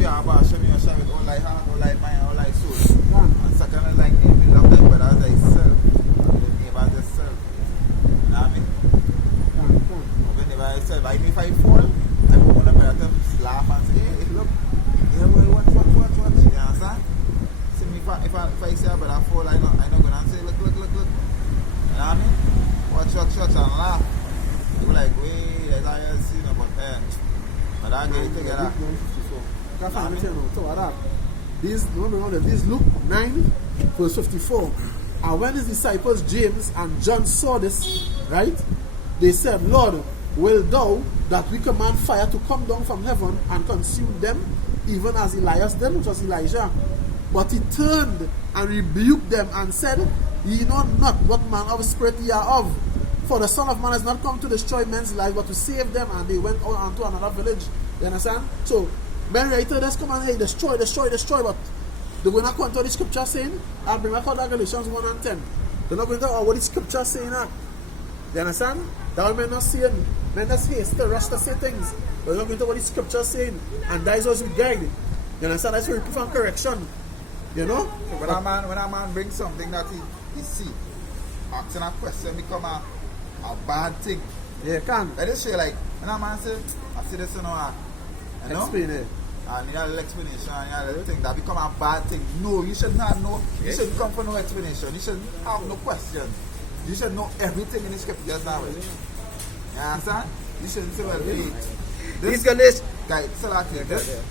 love your Abba, show me your shine with all thy heart, all thy mind, all thy soul. And secondly, like we love thy brother as thyself, and the neighbor as yourself. You know what I mean? Okay, neighbor as yourself. I mean, if I fall, I go on the brother to laugh and say, hey, look, yeah, well, watch. You understand? See me, if I say brother fall, I not gonna say, look. You know what I mean? Watch and laugh. You go like, wait, as I see, you know, but I get it together. This Luke 9 verse 54. And when his disciples James and John saw this, right, they said, Lord, will thou that we command fire to come down from heaven and consume them, even as Elias did, which was Elijah? But he turned and rebuked them and said, Ye know not what manner of spirit ye are of. For the Son of Man has not come to destroy men's lives, but to save them. And they went on unto another village. You understand? So, men writer just come and hey, destroy. But they're going to come to the scripture saying, I'll bring back out Galatians 1 and 10. They're not going to what the scripture saying that. You understand? That what men not saying. Men just haste the rest to say things. They're not going to what the scripture saying. And that is what we guide. You understand? That's reproof and correction. You know? When a man brings something that he see, asking a question become a bad thing. Yeah, you can. I just say like, when a man say, I see this, you know, Explain it. And you have a little explanation, and you have a little thing, that become a bad thing. No, you should not know, you shouldn't come for no explanation, you shouldn't have no questions. You should know everything in the scriptures now. You understand? You shouldn't say, well, hey, He's got this. Guy, so like this.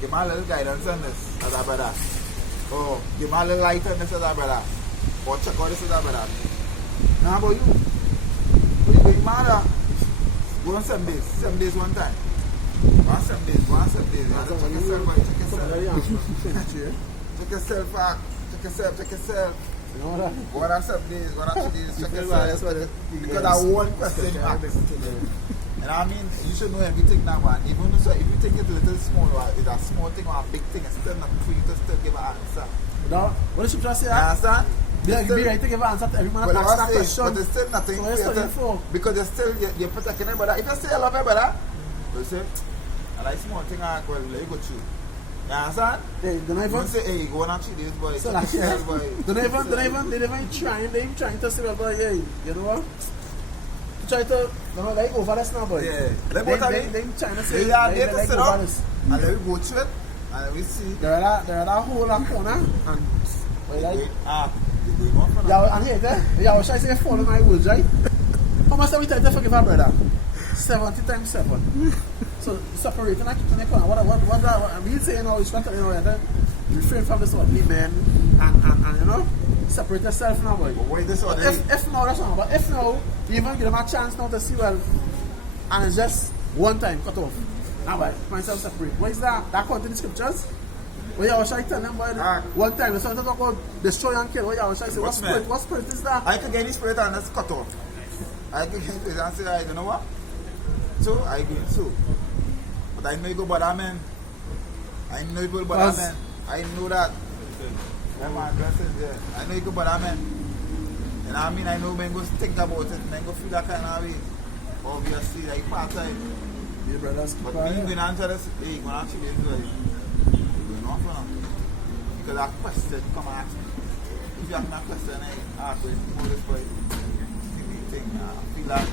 Give me a little guidance on this, as a brother. Oh, give me a little light on this, as a brother. Or check out this, as a brother. Now, about you? What you doing, mother? Go on 7 days. 7 days one time. Go on 7 days. You have to check yourself, boy. Check yourself. Check yourself. You know that? Go on 7 days. Go on 2 days. Check yourself. Because I one question asked. And I mean, you should know everything now, man. Even so, if you think it's a little small, or it's a small thing or a big thing, it's still not for you to still give an answer. Now, what the scripture say? You understand? Be right to give an answer to every man that asks that question. But there's still nothing for because you're protecting your brother. If you say I love your brother, you say, I like small thing, well, let you go through. You understand? They don't even say, hey, go on and treat this boy. So like, yeah. They even trying to say, well, boy, hey, you know what? To try to, like over this now, boy. Yeah. They trying to say, yeah, they like sit over up, this. and let you go through it, and we see. They're at that whole corner, and like, yeah, and here, yeah, what should I say, follow my words, right? How much have we tried to forgive our brother? 70 times 7. So separating that in the corner. What we saying now is trying to, you know, refrain from this one, amen, and you know, separate yourself now, boy. But wait, this one, if now, that's one. But if now, you even give them a chance now to see well, and it's just one time cut off. Now, boy, myself separate. What is that? That content in the scriptures? Well, yeah, what should I tell them, boy? One time, so I talk about destroy and kill. What should I say? What spirit is that? I could get this spirit and that's cut off. I could get this and say, you know what? So, I agree. So, but I know you go bother man. I know you go bother man. I know that. That's my addresses there. I know you go bother man. You know what I mean? I know men go think about it, men go feel that kind of way. Obviously, like part time. Yeah, brothers, but me going to answer this, hey, going to answer this, boy. Because that question come and ask me. If you ask me a question, I ask you, know this boy, thing, I feel like,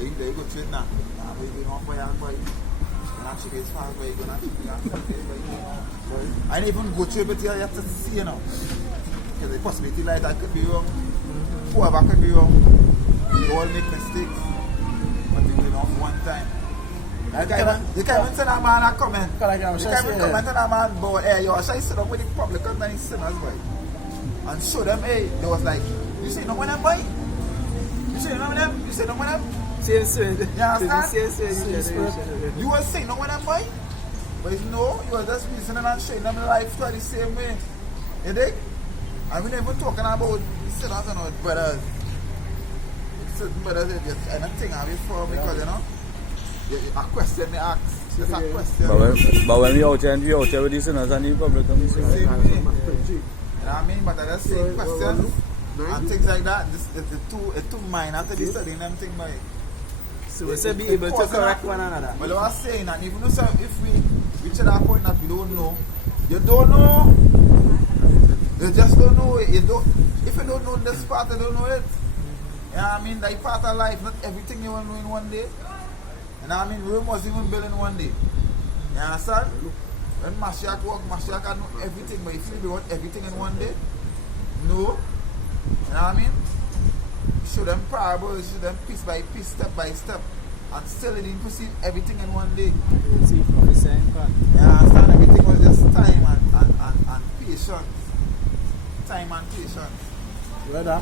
you go to it now. But you're going on for your boy. And actually, it's fast, but you're going to actually ask me. I didn't even go to it, but you have to see, you know. Because the possibility like that could be wrong. Whoever could be wrong. We all make mistakes. But you're going on one time. You can't say that man a comment. You can't even comment on that man, but hey, you should sit up with the public and many sinners, boy. And show them, hey, they was like, you say no one them, boy? You say no one them? You say no one them? You understand? You was saying no one them, boy? But no, you was just listening and showing them life to the same way. You dig? And we never talking about sinners and our brothers. Certain brothers, they just anything have it for because, you know. A question they ask. Just a question. But when we out here with the sinners and the public, same way. You know what I mean? But I just say questions and things like that. It's too minor to be studying them things by. So we should be able to correct one another. Well, I was saying that even though if we reach that point that you don't know. You don't know. You just don't know it. If you don't know this part, you don't know it. You know what I mean? That part of life, not everything you want to know in one day. You know what I mean? Rome was even built in one day. You understand? When Mashiach walk, Mashiach can know everything, but if you want everything in one day, no. You know what I mean? Show them parables, show them piece by piece, step by step. And still they didn't perceive everything in one day. See from the same part. You understand? Everything was just time and patience. Time and patience. Brother,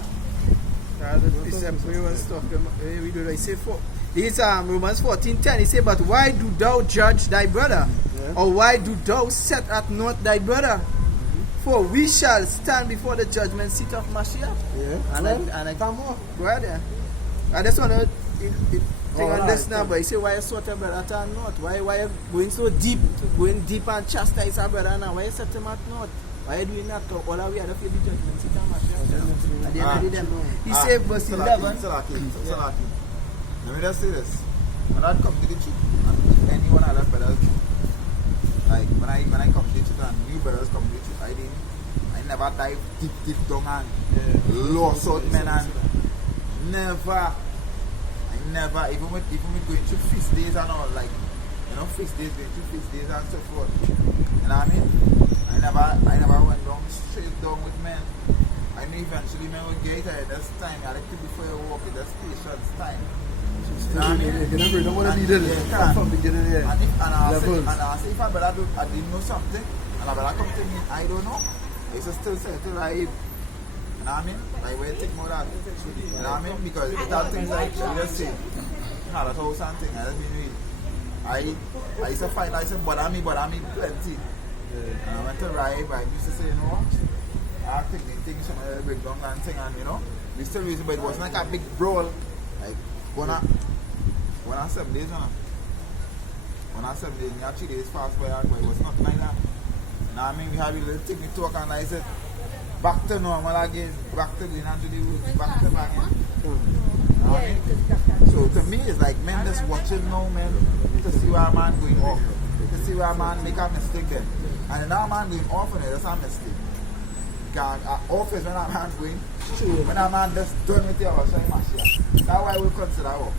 We was talking. We do. I say for this Romans 14:10. He say, but why do thou judge thy brother, or why do thou set at naught thy brother? For we shall stand before the judgment seat of Mashiach. yeah. And I come on, go ahead there. I just want to think on this now, but you say why you sort a brother at not? Why you going so deep, and chastise a brother now? Why you set him at not? Why you doing that? All our way, I don't feel the judgment seat of Mashiach. At the end of the day, he said, verse 11. Let me just say this. When I come to the truth, and if anyone other brothers, like when I come to the truth and new brothers come to the truth, I never dive deep down and lost out men and never, even with going through feast days and all, like, you know, feast days, going through feast days and so forth. You know what I mean? I never went down straight down with men. I knew eventually men would get it. That's time. I like to before you walk it. That's patience, time. You know what I mean? You never don't want to be there from the beginning. And I say if a brother I didn't know something, and a brother come to me, I don't know. I used to still say to like, you know what I mean? Like, where you take more that? You know what I mean? Because it's all things like, you just say, that's all something. I just mean, I used to find, I used to bother me plenty. And I went to Ribe, I used to say, you know what? I think the things, some of the break down and thing, and you know, we still use it, but it wasn't like a big brawl. Like, one on 7 days, you know? 7 days, you have 3 days fast by but it was not like that. You know what I mean? We had a little thing we talk and I said, back to normal again, back to the natural roots, back to back again. You know what I mean? So to me, it's like men just watching now, man, to see where a man going off. To see where a man make a mistake then. And then a man going off on it, that's a mistake. Off is when a man going, when a man just done with your house, that's why we consider off.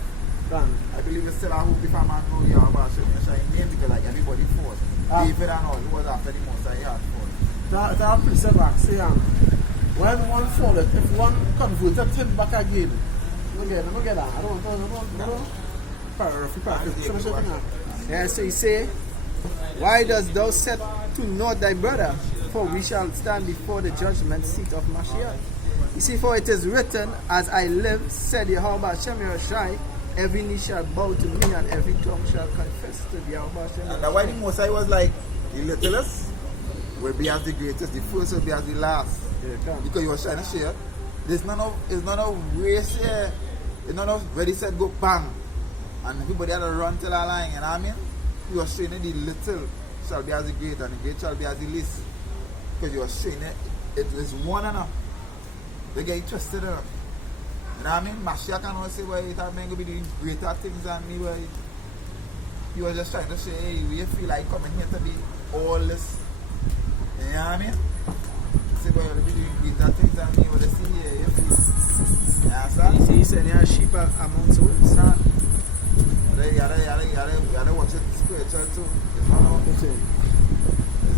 I believe it's still a hope if a man know you have a shine name because like everybody forced. David and all, he was after the most I had for. That precept back, say, when one falleth, if one converted him back again, look at that. I don't know. Yeah, so he say, why dost thou set to naught thy brother? For we shall stand before the judgment seat of Mashiach. You see, for it is written, as I live, said Yahweh Hashem Yehoshai, every knee shall bow to me and every tongue shall confess to Yahweh Hashem. And that's why the Mosai was like, the littlest will be as the greatest, the first will be as the last. Because you were trying to share. It's none of race here. It's none of ready, set, go, bang. And everybody had to run till a line, you know what I mean? You are showing the little shall be as the great and the great shall be as the least. Because you are showing it is one enough. They get interested enough. You know what I mean? Mashiach can always say, well, that man going to be doing greater things than me. Well, he was just trying to say, hey, we feel like coming here to be all this. You know what I mean? Say, well, you'll be doing greater things than me. Well, they see here, you feel. You understand? He said, yeah, sheep amongst wolves. You gotta watch it spiritual too. It's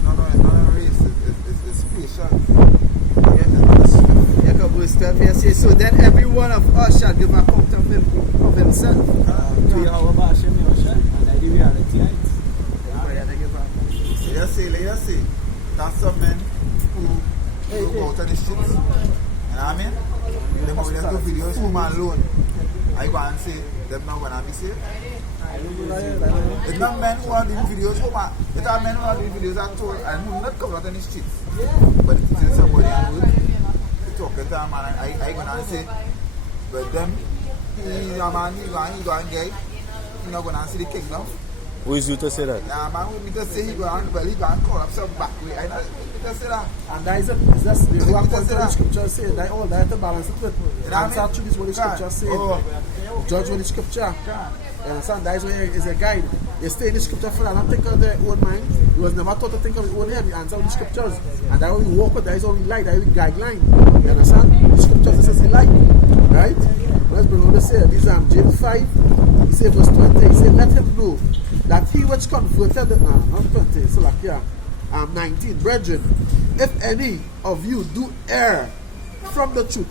not a race, it's patience. Verse 12 here says, so then every one of us shall give account of himself to Yahweh Hashem Yehoshai, and that the reality is. Let's see. That's some men who go out on the streets. You know what I mean? They come with do videos home alone. I go and say, them not gonna be saved. It's not men who are doing videos home. It's not men who are doing videos at all and who not come out on the streets. But it's somebody at work. Talking to a man, I gonna say, but them, he's a man, he go and get, he's not gonna see the kingdom. Who is you to say that? Yeah, man, with me to say he go and call up some back way. I know to say that. And that is it. It's just the one point of the scripture say that all that to balance it with. Answer to this what the scripture say. Judge what the scripture. You understand? That is where is a guide. They stay in the scripture for that and think of their own mind. He was never taught to think of his own head. He answered the scriptures. And that way we walk with, that is how we light, that is we guideline. You understand? The scriptures, this is the light. Right? Let's bring on this here. This is James 5. He says verse 20. He said, let him know that he which converted, not 20, so like, yeah. 19. Brethren, if any of you do err from the truth,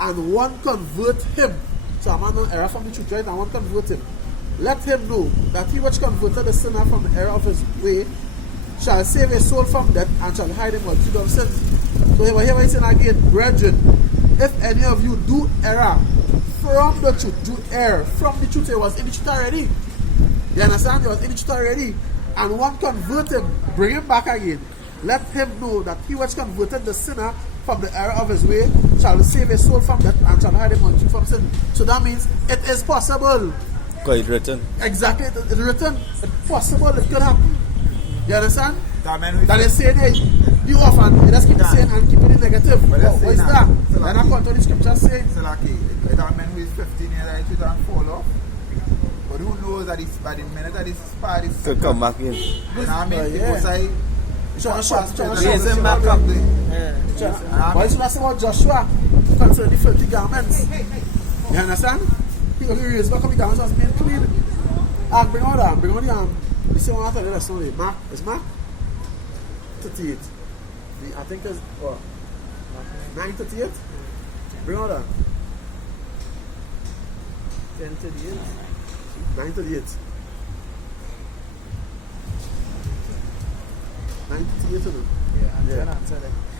and one convert him, so a man don't err from the truth, right? And one convert him, let him know that he which converted the sinner from the error of his way shall save his soul from death and shall hide him multitude of sins. So here he's saying again, brethren, if any of you do err from the truth, do err from the truth, he was in the truth already. You understand? He was in the truth already. And one convert him, bring him back again. Let him know that he which converted the sinner from the error of his way shall save his soul from death and shall hide him unto from sin. So that means it is possible. Because it's written. Exactly, it's written. It's possible, it could happen. You understand? That is saying, hey, you often just keep saying and keep it in negative. What is that? Then I come to the scripture saying. So like, it's a man who is 15 years old and fall off. But who knows that it's by the minute that it's part is to come back in. You know what I mean? Because I raise him back up. Why should I say about Joshua concerning the filthy garments? You understand? He raised back up the garments was made clean. And bring on the you see what I tell you that story. Mark, it's Mark 38. I think it's 9:38. Bring on that. 10:38. 9:38. 9:38.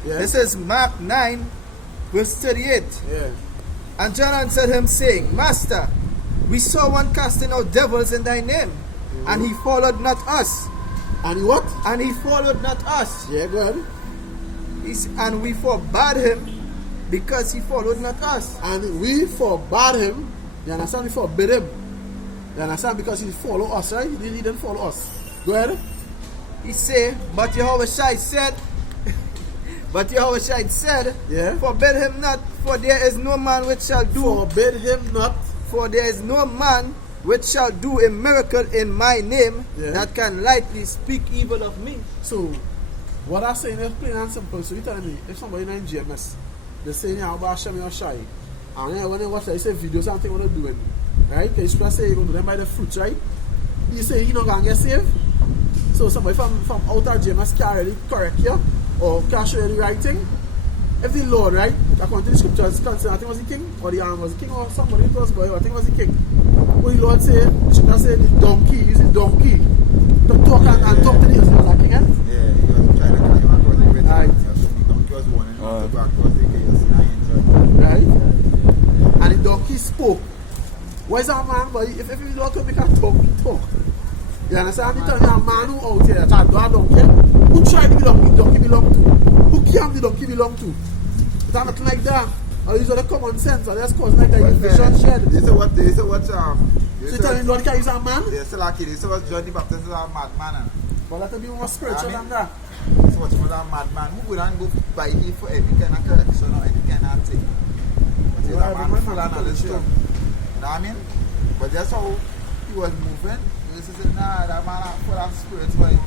Yeah. This is Mark 9, verse 38. Yeah. And John answered him, saying, Master, we saw one casting out devils in thy name, and he followed not us. And he what? And he followed not us. Yeah, good. And we forbade him because he followed not us. And we forbade him. You understand? We forbid him. You understand? Because he followed us, right? He didn't follow us. Go ahead. He said, but Yahushua said, yeah. Forbid him not, for there is no man which shall do. Forbid him not. For there is no man which shall do a miracle in my name that can lightly speak evil of me. So, what I'm saying is plain and simple. So, you telling me, if somebody in GMS, they're saying, yeah, about Hashem or Shai, and then when they watch that, you say videos and things what they're doing, right? Because you say you're going to them by the fruits, right? You say you're not going to get saved. So, somebody from outer GMS can't really correct you or can't show you the right thing. If the Lord, right, according to the scriptures, consider, I think was the king, or the was the king, or somebody it was, but I think it was the king. What the Lord said, the scripture said, the donkey, use his donkey to talk and talk to the Israelites, was that king, yeah, he was trying to kill him across the way. Right. The donkey was warning him to go across the chaos and I enjoyed. Right? And the donkey spoke. Why is that man, but if you don't come, we can talk, he talk. You understand? You tell me a man who out here that I donkey, who tried the donkey belong to? Who came the donkey belong to? It's nothing like that. Or use the common sense, or just cause like that vision shed. They say what so you tell me Lord can use a man? They say like they say what John the Baptist is a madman. But that will be more spiritual than that. So what was a madman who would not go by him for any kind of correction or any kind of thing. But he's a man full of knowledge too. You know what I mean? But that's how he was moving. He said, nah, that man is full of spirits, boy. You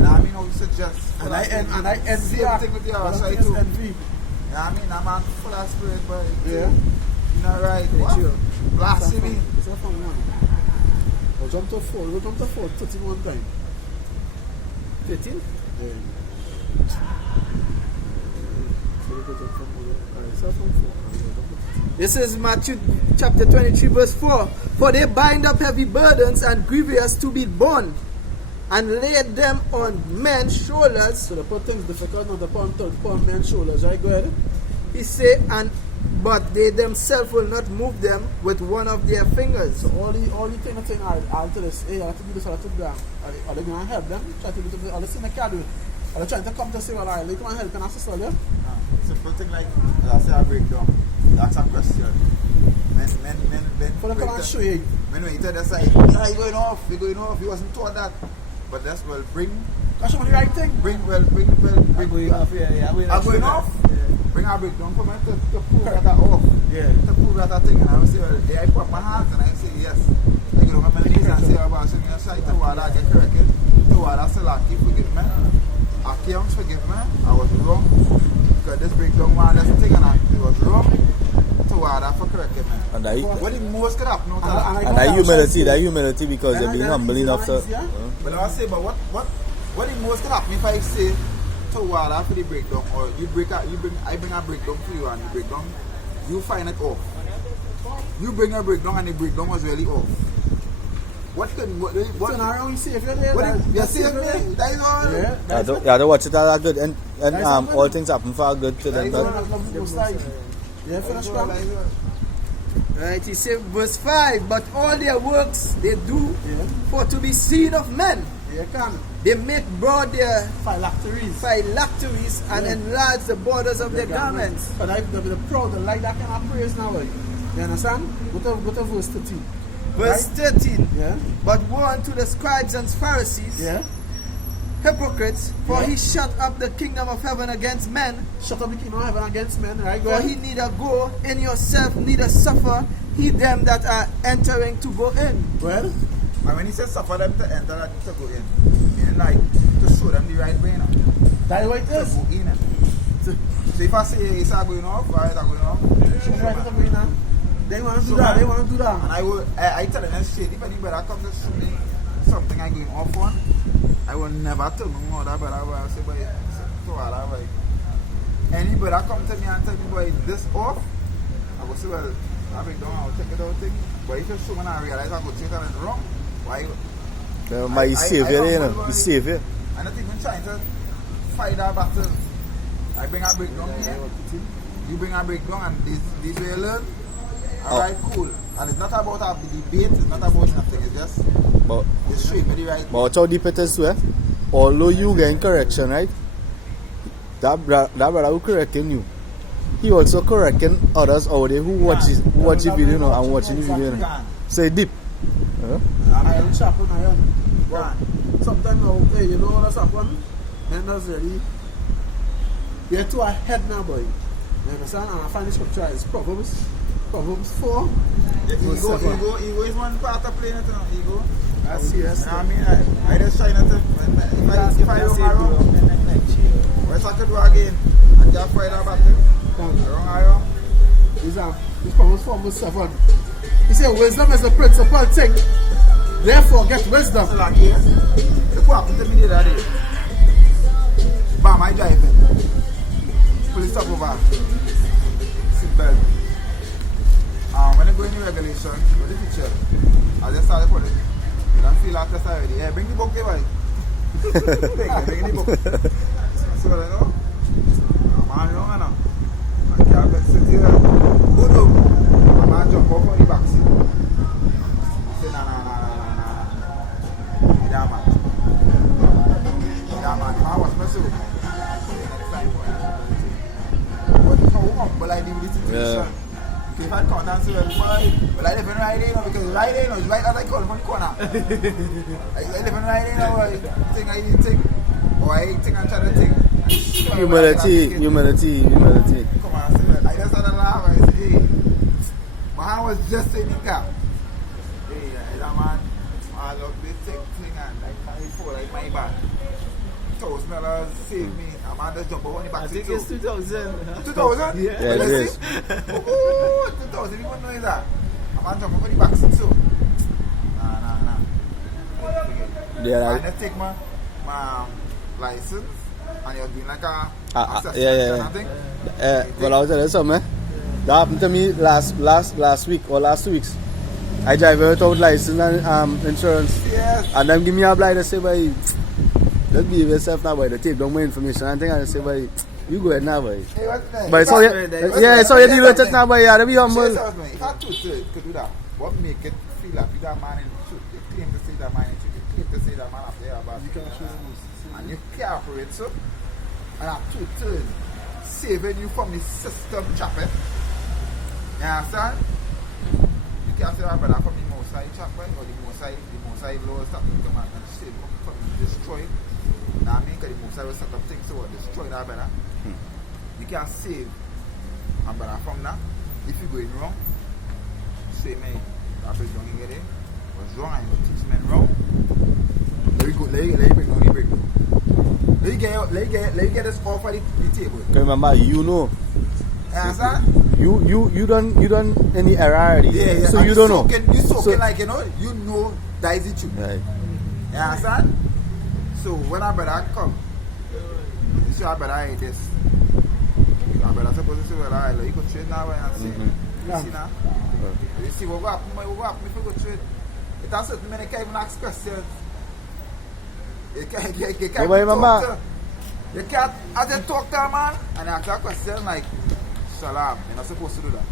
know what I mean? How you suggest. And I envy same thing with your side too. Envy. You know what I mean? That man full of spirit, boy. Yeah. You know right? What? Blasphemy. It's not from one. We'll jump to 4. We'll jump to 4. 31 time. 13? Yeah. This is Matthew chapter 23 verse 4. For they bind up heavy burdens and grievous to be borne, and lay them on men's shoulders. So they put things difficult not upon men's shoulders, right? Go ahead. He said, but they themselves will not move them with one of their fingers. So all the things that saying, I'll do this, hey, I have to do this, I have to do that. Are they going to help them? Try to do this, are they saying they can't do it? Are they trying to come to say, well, they come and help and assist all them? Simple thing like, as I say, I break down. That's a question. Men For them come and show you. Men when you tell the side, yeah, you're going off, he wasn't taught that. But that's well, bring That's the right thing. Bring going off. Bring our breakdown for me to prove that off. Yeah. To prove that thing. And I will say, well, I put my hands and I say, yes. you go to my knees and say, about sitting aside to what I get corrected, to what I say, like, forgive me. Accounts, forgive me. I was wrong. Because this breakdown one, that's the thing, and it was wrong. To what I for correcting me. And that, What the most could happen? and that humility because they're being humble enough to. But I say, but what the most could happen if I say to what after the breakdown, or I bring a breakdown for you and the breakdown, you find it off. You bring a breakdown and the breakdown was really off. What can what? So now you see if you're there. You see me? That is all. Yeah. Yeah, they watch it as a good and all things happen for a good to them. Yeah, finish strong. Right, he said verse 5, but all their works they do for to be seen of men. Yeah, can. They make broad their phylacteries and enlarge the borders of their garments. But the proud, the light that kind of praise now. You understand? Go to verse 13. Verse 13. Yeah. But woe unto the scribes and Pharisees, hypocrites, for he shut up the kingdom of heaven against men. Shut up the kingdom of heaven against men, right? For he neither go in yourself, neither suffer he them that are entering to go in. Well, and when he says suffer them to enter, that to go in, meaning like to show them the right way now. That is what it is. To go in. So if I say it's not going off, right, it's going off. They want to do that. They want to do that. And I tell them straight, if anybody comes to show me something I'm going off on, I will never tell them more that, but I will say, boy, anybody that come to me and tell me, boy, this off, I will say, well, I will take it out thing. But if you show me and I realize I go straight and it's wrong, why? My savior, you know, he's savior. I'm not even trying to fight that battle. I bring a breakdown here, you bring a breakdown, and this way you learn. Alright, cool. And it's not about a debate, it's not about nothing, it's just it's straight, the right. But watch how deep it is, where although you getting correction, right? That brother who correcting you, he also correcting others out there who watch the video now and watching the video now. So it's deep. Iron sharpen iron. Sometimes now, you know what's happened? And that's really, you're too ahead now, boy. You understand? And I find the scripture is Proverbs 4. Ego is one part of playing it, ego. That's serious. I mean, I just try not to, if I don't wrong, what I could do again, I can't fight about it. Wrong. This Proverbs 4 verse 7. He said, wisdom is the principal thing. Therefore, get wisdom. So like, yes, look what happened to me the other day. Bam, I driving. Police stop over. Seatbelt. When I go in the regulation, with the picture, I just started putting it. You don't feel like this already. Yeah, bring the book here, boy. Bring the book. So, you know, I'm young enough. I can't sit here. Go down. I'm going to jump up on the back seat. Say, nah. Yeah, man. I was messing with me. But how humble I live with the situation. If I come down to the boy, I live in right here, because right here is right as I call from the corner. I live in right here, I think I didn't think, or I think I'm trying to think. Humility. Come on, I just had a laugh, I said, hey, my hand was just in the gap. Hey, that man, I love this thing, and I fall like my back. $1,000 saved me. I'm going to jump over the back. I think it's 2,000. 2,000? Yeah, it is. Oh, 2,000. You wouldn't know that. I'm going to jump over the back seat too. Nah. Yeah, I just take my license and you're doing like a well, I was telling you something. That happened to me last week or last 2 weeks. I drive without license and insurance. Yes. And them give me a blind and say, boy, don't behave yourself now, boy. They take down my information and thing and say, boy, you go ahead now, boy. Hey, what's that? But so you deal with it now, boy. You have to be humble. If I could do that, what make it feel like you that man in the truth? You claim to say that man in the truth. You claim to say that man up there about you can't show them. And you care for it, so. And I'm two saving you from the system trapping. You understand? You can't say that brother from the Mosai trapping or the Mosai laws that you come out and save from destroy. Now I mean, because the Mosai will set up things so destroy that brother. You can't save a brother from that. If you going wrong, say me, that is wrong again. was wrong and you teach men wrong. Let me break down. Let me get this off of the table. Remember, you know. You understand? You done any error already. Yeah. So And you don't know. You soaking So- like, you know that is the truth. Right. You understand? So when our brother come, you see our brother eat this. Our brother supposed to say, well, all right, you go trade now and see. You see now? You see what happen if you go trade. It has certain men, they can't even ask questions. You can't even talk to. You can't, as you talk to a man and ask a question like, Shalom, you're not supposed to do that.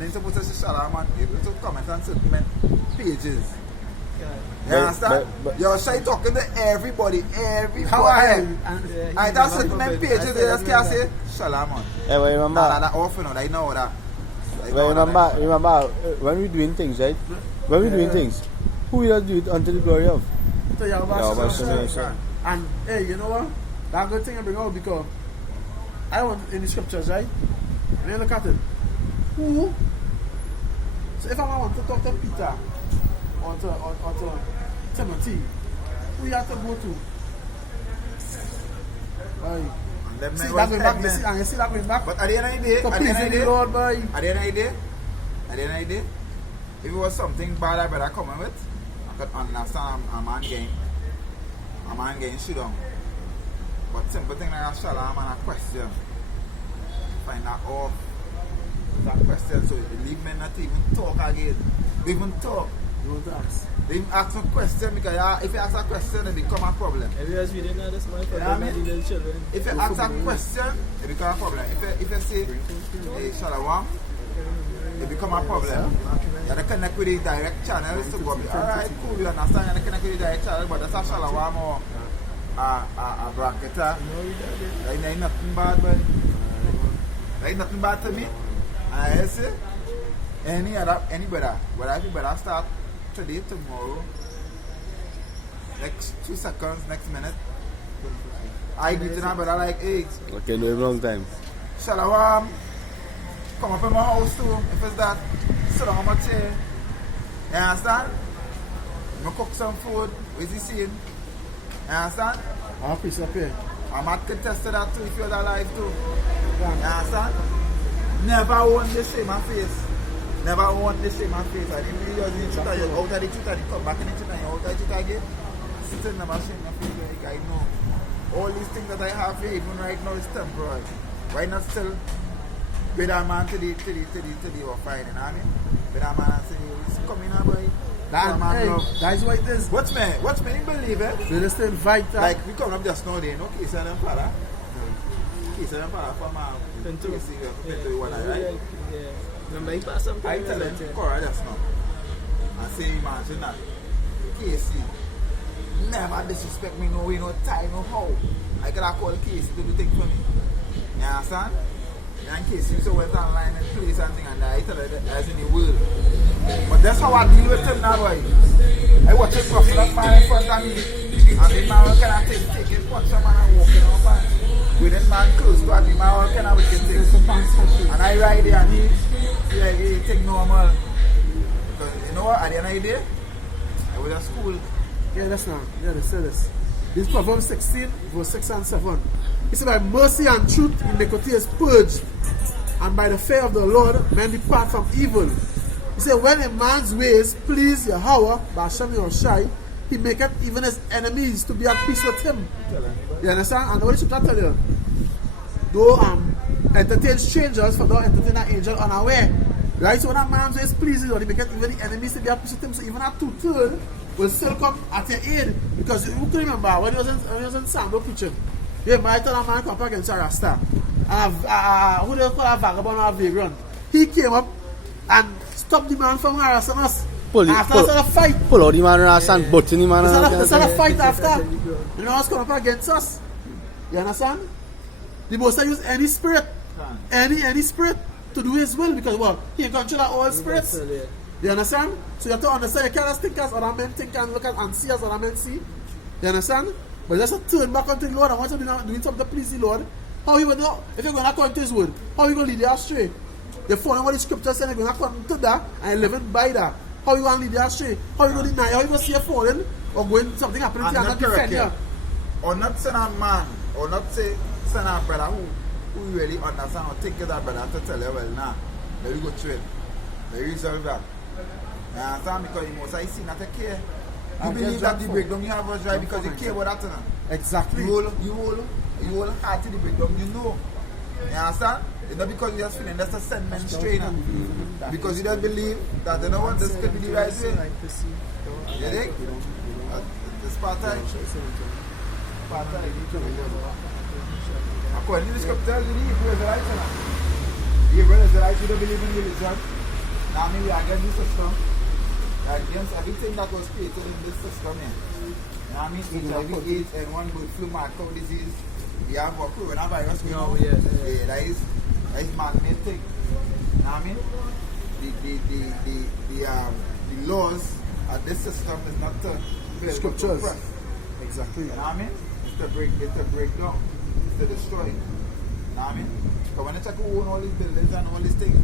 You're supposed to say Shalom and you're supposed to comment on certain men pages. You understand? You're shy talking to everybody. How are you? And that's certain men pages, they just can't say Shalom on. Hey, but remember, That often, I know that. remember, when we're doing things, right? When we're doing things, who will do it unto the glory of? So Yahweh Yahweh Shem. Shem. And hey, you know what? That good thing I bring out because I want in the scriptures, right? When you look at it, who? So if I want to talk to Peter or to Timothy, who you have to go to? Right. See that going back, you see that going back. But at the end of the day, So please in the Lord, boy. At the end of the day, if it was something bad I better come with, I could understand a man getting shit on. But simple thing like a shalom and a question, find that off that question, so it leave men not even talk again. They even talk. Don't ask. They even ask a question because if you ask a question, it become a problem. Everyone's reading now this month for You know what I the mean? little children. If you ask a question, it become a problem. If you say, hey, shalom, it become a problem. You have to connect with the direct channels to go, alright, cool, you understand, you have to connect with the direct channel, but that's a shalom or a bracketer. That ain't nothing bad, but that ain't nothing bad to me. And I say, any brother, whether if you better start today, tomorrow, next 2 seconds, next minute, I greet to my brother like, hey, Okay, no, long time. shalom, come up in my house too, if it's that, sit down on my chair. You understand? I cook some food, what's he saying? You understand? I'll piece up here. I'm not contested that too if you're alive too. You understand? Never own the shame my face. Never own the shame my face. And if you use the truth, you're out of the truth and you come back in the truth and you're out of the truth again. Still never shame my face. Like I know. All these things that I have here, even right now, is temporary. Why not still be that man to the or fine, you know what I mean? Be that man and say, it's coming now, boy. That is what it is. What's me? You believe it? So just invite that. Like we come up just now there, no case of them father. Case of them father from Pinto. Pinto one, right? Yeah. Remember he passed some I time. tell them, Cora just now. I say, imagine that. Casey, never disrespect me, no way, no time, no how. I could have called Casey to do things for me. You understand? And Casey so went online and play something and I tell her that as in the world. But that's how I deal with him now, boy. I watch him roughing that man in front of me. And the man can I take it, punch him and walking off and with that man close to me, man can I wicked things. And I ride there and he think normal. Because you know what, at the end of the day, I was at school. Yeah, that's not. Yeah, they say this. This is Proverbs 16, verse 6 and 7. He said, by mercy and truth iniquity is purged, and by the fear of the Lord men depart from evil. He said, when a man's ways please Yahweh, Basham Yoshai, he maketh even his enemies to be at peace with him. You understand? And what should I tell you? Though entertain strangers, for thou entertain an angel unaware. Right? So when a man's ways pleases you, he maketh even the enemies to be at peace with him. So even at 2/3 will still come at your aid. Because you can remember when he was in Sando preaching, yeah, might tell a man come up against a Rasta. And who they call a vagabond or a vagrant. He came up and stopped the man from harassing us. After a fight. Pull out the man and button the man. There's a fight after. You know what's coming up against us? You understand? The Most High use any spirit. Any spirit to do his will because well, he can control all spirits. You understand? So you have to understand you can't just think as other men think and look at and see as other men see. You understand? But just to turn back unto the Lord and want to do doing something to please the Lord. How you will know if you're going to come to his word? How you going to lead you astray? You're following what the scripture says, you're going to come to that and living by that. How you gonna lead you astray? How you gonna deny? How you gonna see you falling or going something happening to you and not defend you? Or not send a man, or not say send a brother who really understand or take care of that brother to tell you, well, nah, let you go through it. Let you resolve that. You understand? Because you must have seen that you care. You believe that the breakdown you have was right because you care about that. You know? Exactly. You hold hard to the breakdown, you know. You understand? It's not because you just feeling that's a sentiment straight. Because you don't believe that you know what this could be the right way. You think? This part time. According to the scriptures, the Hebrew Israelites, the Hebrew Israelites, you don't believe in religion. Now, I mean, we are against the system. Against everything that was created in this system here. Now, I mean, HIV, AIDS, and one good flu, mad cow disease. We have a coronavirus going on. Yeah, that is man-made thing. Now, I mean, the laws of this system is not to build Scriptures. Exactly. You know what I mean? It's to break down. It's to destroy. You know what I mean? But when you check who own all these buildings and all these things,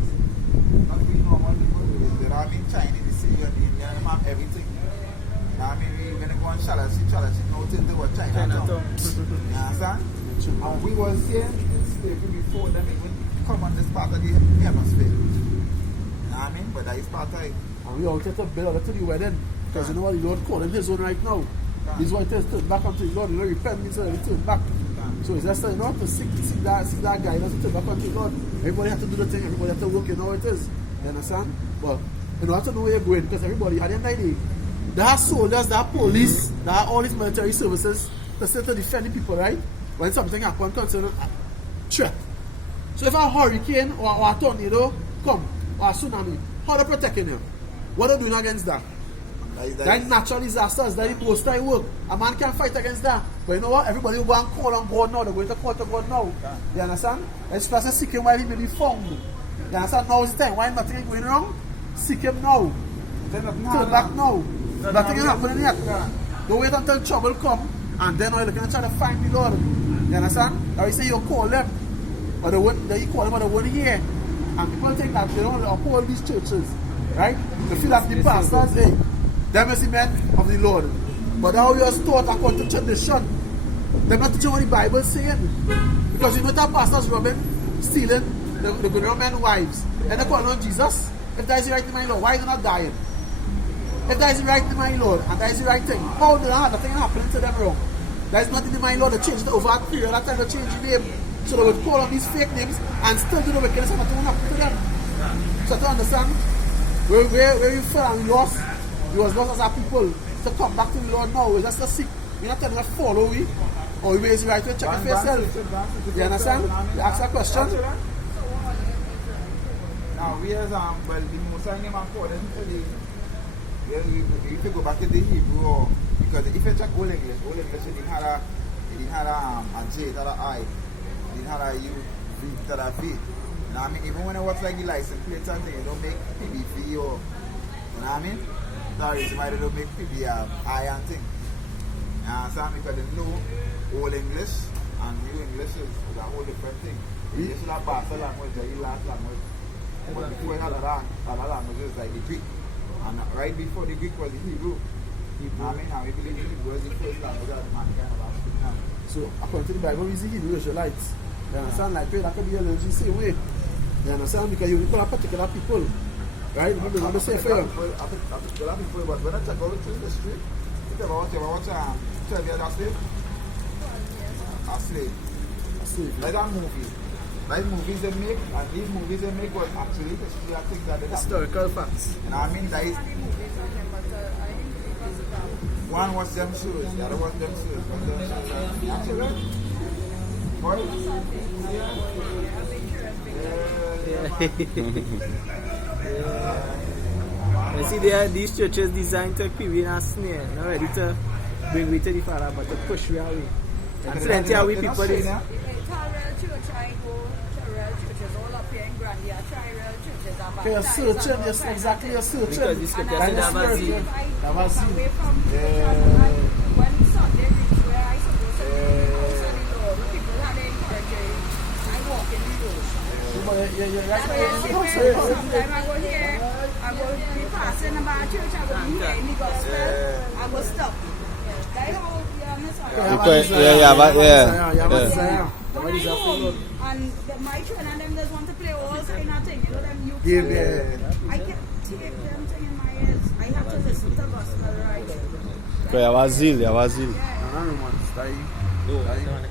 not we normal people. You know what I mean? Chinese, the Syrian, the Indian, they have everything. You know what I mean? We when you go on Chalachi, know till they were Chinatown. You understand? And we was here in slavery before them even come on this part of the hemisphere. You know what I mean? But that is part of it. And we all get to build up to the wedding. Because you know what the Lord called him his own right now. This is why it is turn back unto the Lord. You know, repent means that he turn back. So it's just you know to seek that guidance to turn back unto God. Everybody has to do the thing, everybody has to work, you know how it is. You understand? But you don't have to know where you're going because everybody at the end of the day, there are soldiers, there are police, there are all these military services to still to defend the people, right? When something happens concerning threat. So if a hurricane or a tornado come or a tsunami, how they protecting you? What are they doing against that? That is natural disasters, that is most time work. A man can fight against that. But you know what? Everybody will go and call on God now. They're going to call to God now. You understand? Let's first seek him while he may be found. You understand? Now is the time. Why nothing is going wrong? Seek him now. Turn back now. Nothing is happening yet. Don't wait until trouble come and then you're looking to try to find the Lord. You understand? Or you say you call them. Or you call them or they won't hear. And people think that they don't uphold these churches. Right? They feel that the pastors, hey, them is the men of the Lord. But how you are taught according to tradition. They're not teaching what the Bible is saying. Because you know that pastors robbing, stealing, the good men wives. And they call on Jesus. If that is the right thing, my Lord, why are they not dying? If that is the right thing, my Lord, and that is the right thing, how did that thing happening to them wrong? That is not in the my Lord, they changed it over a period of time, they changed the name. So they would call on these fake names and still do the wickedness and nothing will happen to them. So to understand, where you fell and lost, you was lost as a people to come back to the Lord now. We're just to seek. We're not telling us follow we or we raise the right to check it for yourself. You understand? You ask that question. Now we as well the most name according to the if you go back to the Hebrew because if you check Old English it didn't have a J, it had a I, it didn't have a U, it had a V. You know what I mean? Even when I watch like the license plates and things, you don't make PBV or you know what I mean? That is why they don't make PB I and thing. You understand? Because they know Old English and New English is a whole different thing. You should have Basel language, the last language. But before we had other languages like the Greek. And right before the Greek was the Hebrew. You know what I mean? And we believe the Hebrew was the first language that mankind have speak now. So according to the Bible, we see Hebrew Israelites. You understand? Like that could be a little same way. You understand? Because you call a particular people. Right? Remember what they say for you. Particular people, but when I check out through the street, you ever watch 12 years a slave? A slave. Like that movie. Like movies they make, and these movies they make was actually history of things that they have. Historical facts. You know what I mean? That is, one was them shoes, the other was them shoes. Actually, what? You see, there are these churches designed to keep in a snare, not ready to bring we to the Father, but to push we away. And plenty of we people is. Okay, you're searching, yes, exactly, you're searching. Because this scripture said That was you. One Sunday reached where I supposed to be outside the door, people had encouraged I walk in the door. You're right. Sometimes I go here, I go be passing about church, I go be hearing the gospel, I go stop. Like how you understand? Because, yeah. When I go home, and my children and them just want to play all kind of thing, you know, them youth Yeah, songs. yeah. I can't take them thing in my ears. I have to listen to gospel, right? you have a zeal. I don't know, man.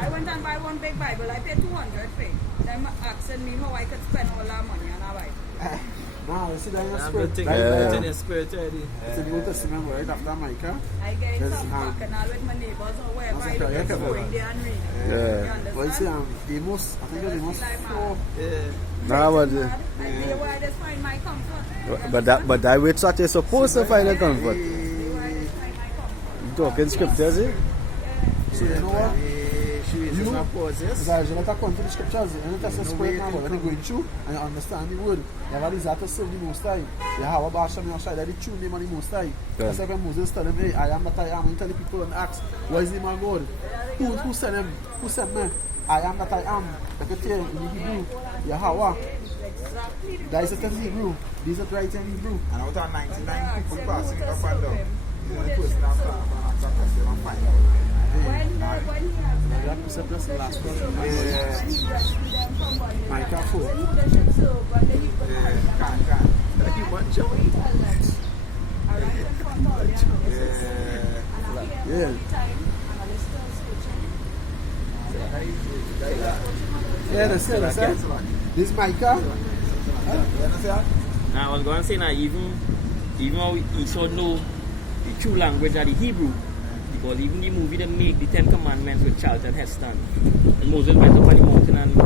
I went and buy one big Bible. I paid 200 for it. Them asking me how I could spend all that money on a Bible. Now, you see that in the I'm spirit. thinking Yeah. in the spirit already. It's in the Old Testament, right after Micah. I get Yes, some bacchanal with my neighbors or wherever I That's look okay, at going there and read. Yeah. You Well, you see, understand? Amos, I think it's Amos 4. Yeah. Nah, but, I say where I just find my comfort. but that which that you're supposed to find a comfort. Where I just find my comfort. You talking scriptures, eh? So, you know what? She is not pauses. Guys, you let her come to the scriptures, you know, that's the spirit now, but when you're going through and you understand the word, you have a desire to serve the Most High. You have a Baal Shem Yahshai, that's the true name of the Most High. That's like when Moses tell him, hey, I am that I am, and he tell the people and ask, what is the name of God? Who sent him? Who sent me? I am that I am. Like you tell in the Hebrew, Yahweh. That is the Hebrew. These are right in Hebrew. And out of 99 people passing up and down, the only person after a question and find out. When he has You have to say plus the last one. Micah 4. Yeah. Yeah, that's it. This Micah. You understand? Now, I was going to say now, even though he should know the true language of the Hebrew, because even the movie they make the 10 Commandments with Charlton Heston, and Moses went up on the mountain and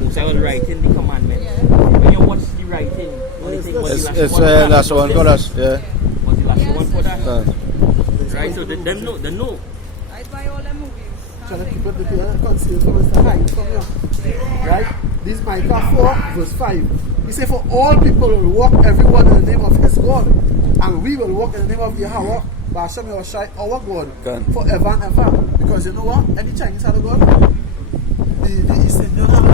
Moses was writing the commandments. When you watch the writing, what do you think was the It's last one? last one for us, yeah. Was the last one for that? Uh, Right, so they know. I buy all the movies. Trying to keep it the concealed from Mr. Hyde from here. Right? This Micah 4, verse 5. He said, for all people will walk everyone in the name of his God, and we will walk in the name of Yahweh, Ba'ashem Yahushai, our God, forever and ever. Because you know what? Any Chinese had a God, the East Indian had a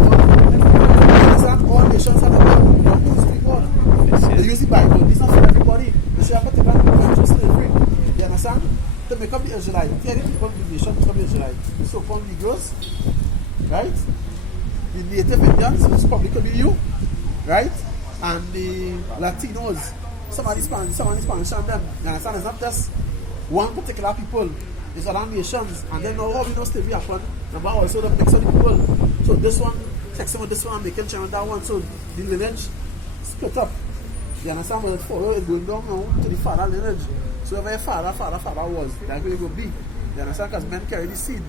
God, all nations had a God. God is the God. They use the Bible. This is not for everybody. You see, I put the God in slavery. You understand? To make up the Israelite. Tell the people of the nation to become Israelite. The so-called Negroes, right? The Native Indians, which probably could be you, right? And the Latinos. Some of the Spanish and them. You understand? It's not just one particular people. It's other nations. And then now we know slavery happened. But also the mix of the people. So this one takes some of this one and making China that one. So the lineage split up. You understand? But it's follow it going down now to the father lineage. So wherever your father was, that's where you go be. You understand? Because men carry the seed.